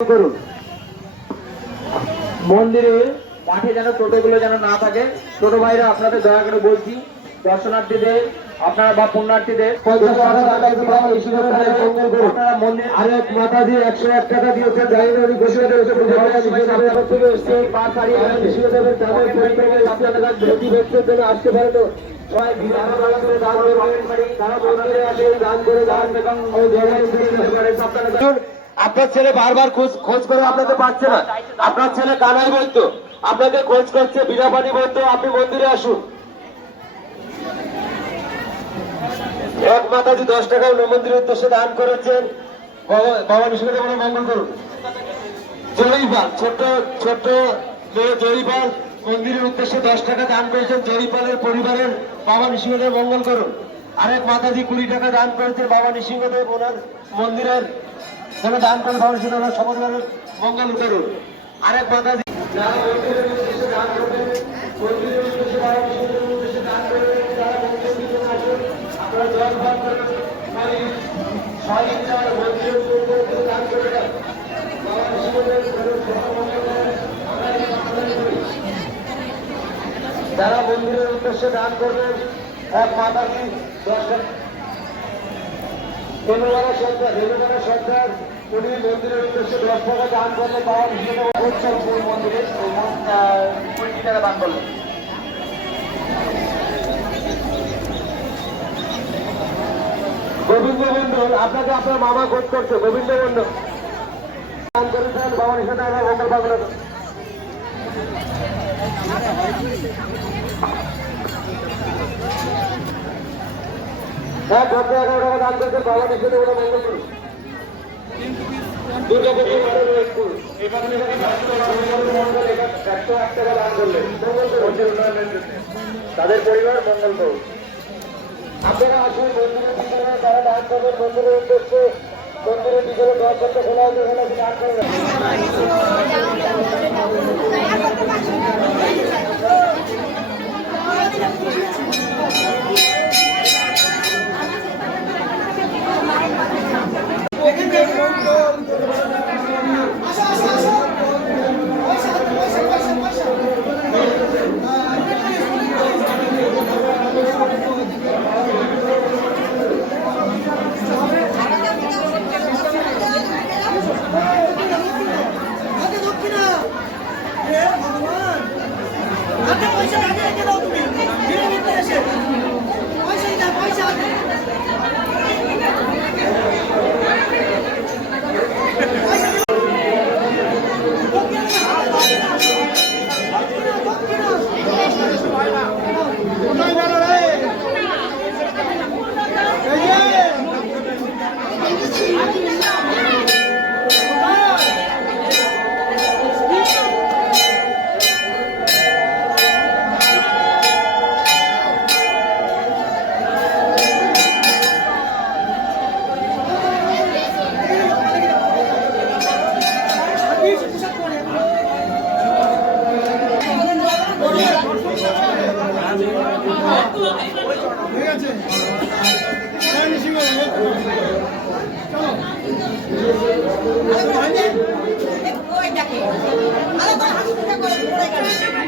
করুন। মন্দিরে মাঠে যেন টোটোগুলো যেন না থাকে। ছোট ভাইরা আপনাদের দয়া করে বলছি দর্শনার্থীদের আপনারা বা পুণ্যার্থীদের মাথা দিয়ে একশো এক টাকা দিয়েছে আসতে পারে তো? সবাই বিধান করে দান দান করে দান এবং জলের আপনার ছেলে বারবার খোঁজ খোঁজ করে আপনাকে পাচ্ছে না। আপনার ছেলে কানাই বলতো আপনাকে খোঁজ করছে বিনাপানি বলতো আপনি মন্দিরে আসুন। এক মাতাজি দশ টাকা মন্দিরের উদ্দেশ্যে দান করেছেন। বাবা- বিষ্ণুদেব মঙ্গল করুন। জয়ীপাল ছোট্ট ছোট্ট মেয়ে জয়ীপাল মন্দিরের উদ্দেশ্যে দশ টাকা দান করেছেন। জয়ীপালের পরিবারের বাবা নৃসিংহদেব মঙ্গল করুন। আরেক মাতাজি কুড়ি টাকা দান করেছেন। বাবা নৃসিংহদেব ওনার মন্দিরের যেন দান বাবা নৃসিংহদেব ওনার সকলের মঙ্গল করুন। আরেক মাতাজি যারা মন্দিরের উদ্দেশ্যে দান করবেন করে এক মাতাজি দশ রেণুবালা সরকার রেণুবালা সরকার উনি মন্দিরের উদ্দেশ্যে দশ টাকা দান করলে বাবা হিসেবে উৎসবপুর মন্দিরে কুড়ি টাকা দান করলেন? গোবিন্দ মন্ডল আপনাকে আপনার মামা খোঁজ করছে গোবিন্দ মন্ডল দান করেছেন বাবা আমার মঙ্গল বাংলা হ্যাঁ এগারো টাকা দান করেছেন বাবা ওরা মঙ্গল করুন দুর্গাপুর রোহিতপুর এখানে মন্ডল একশো এক টাকা দান করলেন মঙ্গল করুন তাদের পরিবার মঙ্গল করুন। আপনারা আসুন মন্দিরের পিছনে তারা দান করবেন মন্দিরের উদ্দেশ্যে মন্দিরের পিছনে দশ খোলা ওখানে আপনি দান করবেন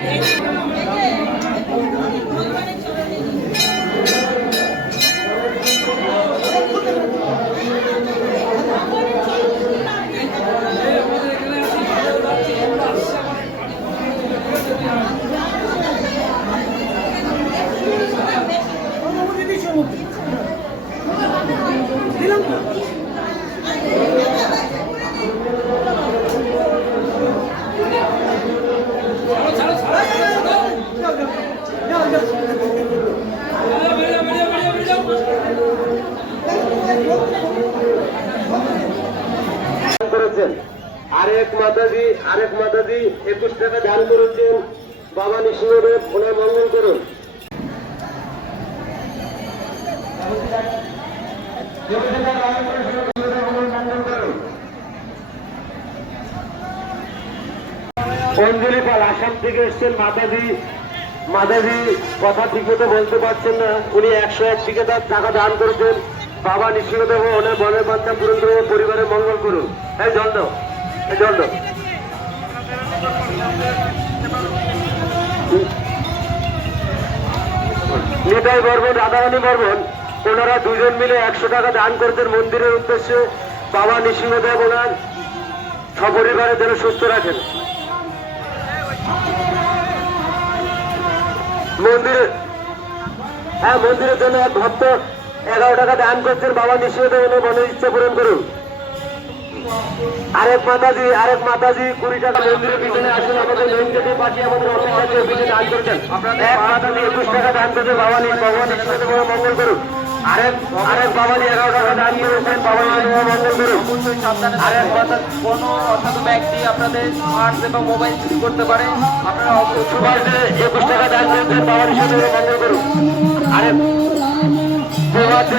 Vem aí. আরেক মাতাজি আরেক মাতাজি একুশ টাকা দান করেছেন। বাবা নৃসিংহদেব ওনার মঙ্গল করুন। অঞ্জলি পাল আসাম থেকে এসছেন মাতাজি মাতাজি কথা ঠিক মতো বলতে পারছেন না। উনি একশো এক টিকে তার টাকা দান করেছেন। বাবা নৃসিংহদেব ওনার বনের বাচ্চা পূরণ করে পরিবারের মঙ্গল করুন। হ্যাঁ জল নিতাই বর্মন, রাধারানী বর্মন, ওনারা দুজন মিলে একশো টাকা দান করেছেন মন্দিরের উদ্দেশ্যে। বাবা নৃসিংহদেব ওনার সপরিবারে যেন সুস্থ রাখেন। মন্দিরে হ্যাঁ মন্দিরের জন্য এক ভক্ত এগারো টাকা দান করছেন। বাবা নৃসিংহদেব ওনার মনের ইচ্ছা পূরণ করুন। আরেক মাতাজি আরেক মাতাজি, কুড়ি টাকা মন্দিরের পিছনে আসুন, আমাদের মেন গেটের পাশে আমাদের আছে অফিসে দান করছেন। এক মাতাজি একুশ টাকা দান বাবা মঙ্গল করুন। আরেক আরেক বাবাজি এগারো টাকা দান করেছেন বাবা মঙ্গল করুন। আরেক কথা কোনো অসাধু ব্যক্তি আপনাদের পার্স এবং মোবাইল চুরি করতে পারে। আপনারা একুশ টাকা দান করেছেন বাবা বড় মঙ্গল করুন। আরেক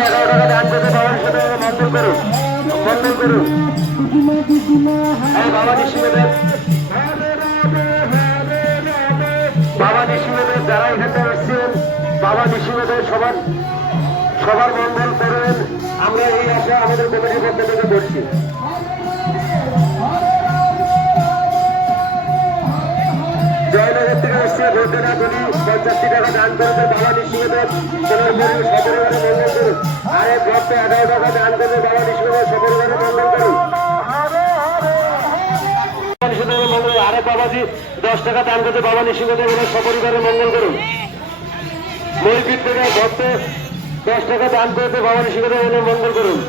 এগারো টাকা দান করেছে বাবা বড় মঙ্গল করুন। মঙ্গল করুন বাবা নৃসিংহদেব বাবা নৃসিংহদেব যারা এখানটা এসেছেন বাবা নৃসিংহদেব সবার সবার বন্ধন করেন আমরা এই আশা আমাদের কমিটির পক্ষ থেকে করছি। জয়নগর থেকে এসছে করি পঞ্চাশটি টাকা দান করেছে বাবা নৃসিংহদেব সোনার সপরিবারে মঙ্গল করুন আরেক ভক্ত এগারো টাকা দান করেছে বাবা নৃসিংহদেব সপরিবারে মঙ্গল করুন আরেক বাবাজি দশ টাকা দান করেছে বাবা নৃসিংহদেব ওনার সপরিবারে মঙ্গল করুন মরিপিট থেকে ভক্ত দশ টাকা দান করেছে বাবা নৃসিংহদেব ওনার মঙ্গল করুন